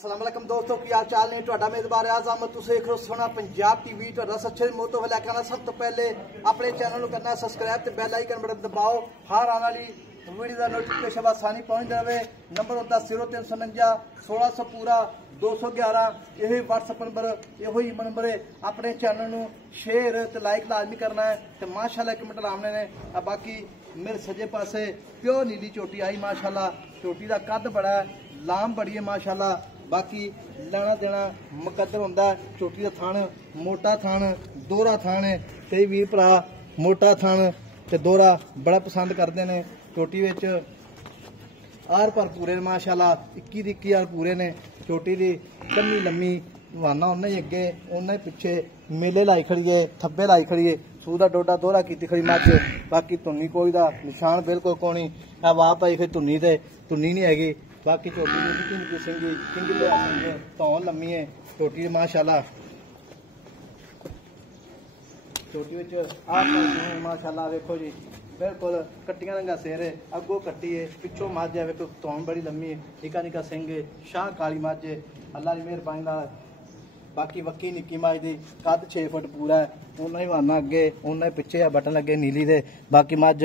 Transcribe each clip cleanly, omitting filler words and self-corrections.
अस्सलाम वालेकुम दोस्तों, की हाल चाल ने ਤੁਹਾਡਾ ਮੇਜ਼ਬਾਨ ਆਜ਼ਮ ਤੁਸੀਂ ਦੇਖ ਰਹੇ ਹੋ ਸੋਹਣਾ ਪੰਜਾਬ ਟੀਵੀ। ਤੁਹਾਡਾ ਸੱਚੇ ਮੋਹ ਤੋਂ ਲੈ ਕੇ ਆਣਾ ਸਭ ਤੋਂ ਪਹਿਲੇ ਆਪਣੇ ਚੈਨਲ ਨੂੰ ਕਰਨਾ ਸਬਸਕ੍ਰਾਈਬ ਤੇ ਬੈਲ ਆਈਕਨ ਬਟਨ ਦਬਾਓ। ਹਰ ਆਉਣ ਵਾਲੀ ਵੀਡੀਓ ਦਾ ਨੋਟੀਫਿਕੇਸ਼ਨ ਆਸਾਨੀ ਪਹੁੰਚ ਜਾਵੇ। ਨੰਬਰ ਹੁੰਦਾ 0349 1600 ਪੂਰਾ 211। ਇਹ WhatsApp ਨੰਬਰ ਇਹੋ ਹੀ ਨੰਬਰ ਹੈ। ਆਪਣੇ ਚੈਨਲ ਨੂੰ ਸ਼ੇਅਰ ਤੇ ਲਾਈਕ ਲਾਜ਼ਮੀ ਕਰਨਾ है। ਤੇ ਮਾਸ਼ਾਅੱਲਾ ਕਮੈਂਟ ਲਾਉਣੇ ਨੇ। ਬਾਕੀ मेरे सज्जे पासे प्योर नीली चोटी आई माशाल्लाह। चोटी का कद बड़ा है, लाम बड़ी है माशाल्लाह। बाकी लेना देना मुकद्दर होंदा है। चोटी का थान मोटा थान दोहरा थान है। कई वीर भरा मोटा थान ते दोहरा बड़ा पसंद करते हैं। चोटी विच आर पर पूरे ने माशाल्लाह, 21 आर पूरे ने। चोटी की कन्नी लम्मी वाना उन्ना ही अगे उन्ना ही पिछे मेले लाई खड़िए थब्बे लाई खड़िए। सूह का डोडा दोहरा की खड़ी मझ। बाकी धुन्नी कोई दा निशान बिल्कुल कोनी है। वाह पाई फिर धुन्नी ते धुन्नी नहीं हैगी। बाकी चोटी की सिंगी किंगी धौन लम्मी है चोटी माशाल्लाह। चोटी माशाल्लाह वेखो जी बिल्कुल कट्टियां रंगा सिर है। अगों कट्टी है पिछों मझ है। वेखो धौन बड़ी लम्मी है। निका निका सिंह है। शाह काली मझ है अल्लाह की मेहरबानी नाल। बाकी वक्की निक्की मझ दी कद 6 फुट पूरा है। उन्ना ही वाना अगे उन्ना ही पिछे बटन लगे नीली दे। बाकी मझ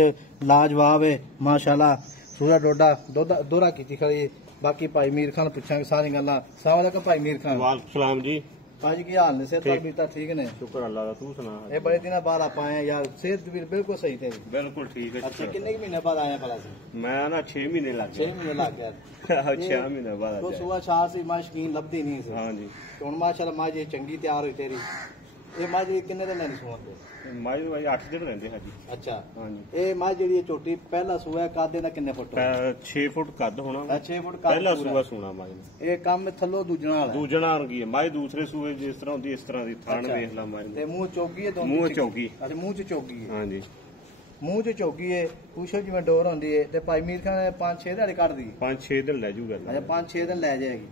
लाजवाब है माशाल्लाह। सूरा डोडा दोहरा की खड़ी है। बाकी भाई मीर खान पूछांगे सारी गल्लां। अस्सलाम वालेकुम भाई मीर खान। वालेकुम सलाम जी। भाजी की हाल ने? सेहत तबीयत ठीक ने? शुक्र अल्लाह दा। तू सुना? ये बड़े दिन बाद आप आए यार। सेहत भी बिल्कुल सही थे? बिल्कुल ठीक है। अच्छा कितने महीने बाद आए भला से? मैं ना 6 महीने लग गए। 6 महीने लग गया। 6 महीने बाद तो सुबह शाह से मां शकीन लभदी नहीं सी। हां जी। हुन माशाल्लाह मां जी चंगी तैयार हुई तेरी। ये मां जी किन्ने दिन लैनी सुआ ते? मां जी भाई 8 दिन रहंदे हां जी। अच्छा हां जी। ये मां जेडी छोटी पहला सुआ है कद दा किन्ने फुट? 6 फुट कद होना। 6 फुट कद पहला सुआ सोना मां जी। ये काम थल्लो दूजना वाला है। दूजना रंगी है मां दूसरे सुए जिस तरह होंदी इस तरह दी थान वेख ला मां ते मुंह चौकी है दोनों? मुंह चौकी। अच्छा मुंह च चौकी है। हां जी मुंह च चौकी है। पूछो जिवें डोर होंदी है ते भाई मीर खान 5-6 दिहाड़ी कट दी? 5-6 दिन ले जूगा। अच्छा 5-6 दिन ले जाएगी।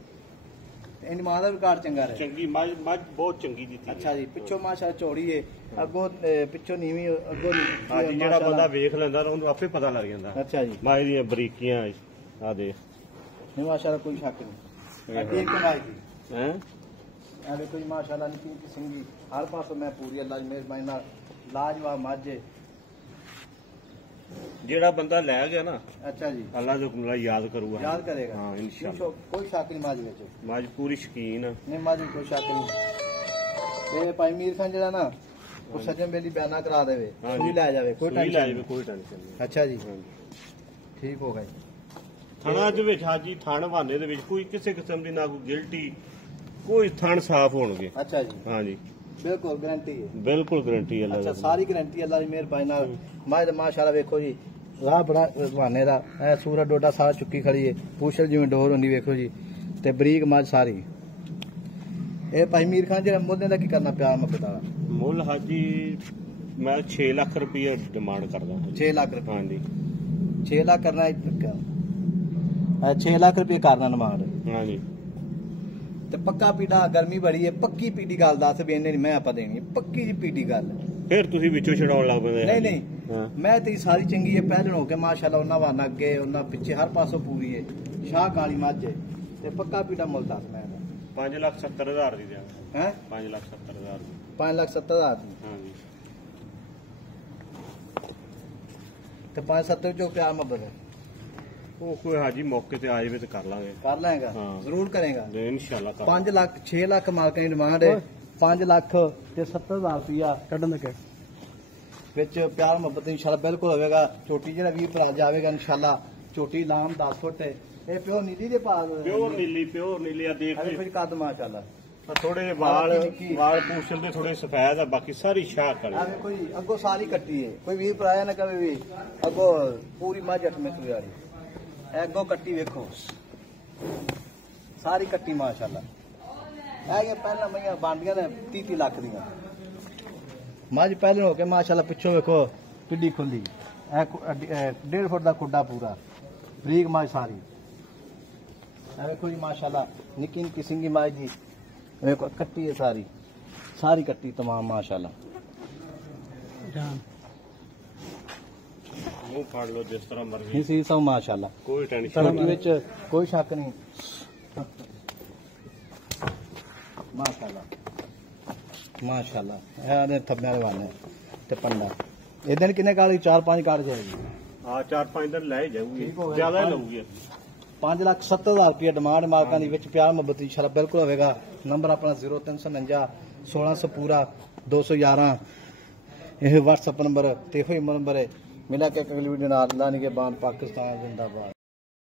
इन मां दा भी काट चंगा रहे? चंगी मझ बहुत चंगी दी। अच्छा जी। पिछों माशाल्लाह चौड़ी है अगों पिछों नीवी अगों हां जी। जेड़ा बंदा वेख लैंदा ओनू आपे पता लग जांदा। अच्छा जी। मां दी बरीकियां आ देख नहीं माशाल्लाह कोई शक नहीं। ठीक कमाई दी हैं अरे कोई माशाल्लाह निकी की सिंगी हर पासों मैं पूरी अल्लाह की मेहरबानी नाल लाजवाब मझ है। जेड़ा बंदा ले गया ना अच्छा जी अल्लाह जो कुमला याद करूगा। याद करेगा हाँ इंशाल्लाह। कोई शक नहीं मझ विच? मझ पूरी शकीन है। नहीं मझ कोई शक नहीं। ये भाई मीर खान जेड़ा ना वो सजन बेली बयाना करा देवे सुई ले जावे कोई टेंशन नहीं। कोई टेंशन नहीं। अच्छा जी ठीक हो गए। थाना ਦੇ ਵਿੱਚ ਹਾਜੀ ਥਣ ਵਾਨੇ ਦੇ ਵਿੱਚ ਕੋਈ ਕਿਸੇ ਕਿਸਮ ਦੀ ਨਾ ਕੋਈ ਗਿਲਟੀ ਕੋਈ ਥਣ ਸਾਫ਼ ਹੋਣਗੇ। अच्छा जी हाँ जी बिल्कुल गारंटी है? बिल्कुल गारंटी है। अच्छा सारी गारंटी अल्लाह की मेहरबानी नाल। मझ माशाल्लाह वेखो जी राह बड़ा बहाने दा है। सूरा डोडा सारा चुक्की खड़ी है। पूछल जिवें डोर होंदी वेखो जी ते बरीक मझ सारी। ए भाई मीर खान जेड़ा मुल्ले दा की करना प्यार मुहब्बत वाला? मुल हाजी मैं 6 लाख रुपये डिमांड करदा। 6 लाख रुपये? हाँ जी 6 लाख करना 6 लाख रुपये करना डिमांड। हाँ जी ते पक्का पीड़ा गर्मी बड़ी है पक्की पीड़ी गल दस भी इन्ने मैं आपा देनी पक्की जी पीड़ी गल। फिर तुसी विचों छड़ाउण लग पैंदे? नहीं नहीं मैं तेरी सारी चंगी है पहले हो के माशाल्लाह उन्ना वाना अगे उन्ना पिछे हर पासों पूरी है। शाह काली मझ है ते पक्का पीड़ा मुल दस मैं 5,70,000 दी दिया हैं? 5,70,000 दी। 5,70,000 दी हाँ जी ते 5-7 जो प्यार मोहब्बत है वो कोई हाजी मौके ते आए वे ते कर लांगे। कर लेगा? हाँ। जरूर करेगा इंशाल्लाह। 5 लाख 6 लाख मालक की डिमांड है। 5 लाख ते 70,000 रुपया कढ़न लगे विच प्यार मोहब्बत इंशाल्लाह बिल्कुल होगा। चोटी जेड़ा वीर भरा जावेगा इंशाल्लाह। चोटी लाम 10 फुट है। ये प्योर नीली दे पास प्योर नीली आ देख अरे फिर कद माशाल्लाह थोड़े वाल पूछल दे थोड़े सफेद है बाकी सारी शाह कर। अरे कोई अगो सारी कट्टी है कोई वीर भराया ना कभी भी अगो पूरी मझ 8 मिसरी वाली अगो कट्टी वेखो सारी कट्टी माशाल्लाह। है पहला मैं बांडियां ने 30 लाख दियां मझ पहले हो के माशाल्लाह। पिछों वेखो पिड्डी खुली 1.5 फुट का खुड्डा पूरा बरीक मझ सारी। वेखो जी माशाल्लाह निकी निकी सिंगी मझ जी वेखो कट्टी है सारी सारी कट्टी तमाम माशाल्लाह। मुंह फाड़ लो जिस तरह मर्जी। सी सब माशाल्लाह कोई टेंशन कोई शक नहीं। ਮਾਸ਼ਾਅੱਲਾ ਇਹ ਨੇ ਥੱਬਿਆਂ ਵਾਲੇ ਵਾਨੇ ਤੇ ਪੰਡਾ ਇਹ ਦਿਨ ਕਿੰਨੇ ਕਾਲੀ 4-5 ਕਾੜ ਜਾਏਗੀ ਆ 4-5 ਦਿਨ ਲੈ ਜਾਊਗੀ ਠੀਕ ਹੋ ਗਿਆ। ਜ਼ਿਆਦਾ ਹੀ ਲਊਗੀ 5,70,000 ਰੁਪਏ ਡਿਮਾਂਡ ਮਾਲਕਾਂ ਦੀ ਵਿੱਚ ਪਿਆਰ ਮੁਹੱਬਤ ਇਨਸ਼ਾਅੱਲਾ ਬਿਲਕੁਲ ਹੋਵੇਗਾ। ਨੰਬਰ ਆਪਣਾ 0349 1600 ਪੂਰਾ 211 ਇਹ WhatsApp ਨੰਬਰ ਤੇ ਇਹੋ ਹੀ ਨੰਬਰ ਹੈ। ਮਿਲਾ ਕੇ ਅਗਲੀ ਵੀਡੀਓ ਨਾਲ ਅੱਲਾਹ ਨੇ ਕੇ ਬਾਨ ਪਾਕਿਸਤਾਨ ਜ਼ਿੰਦਾਬਾਦ।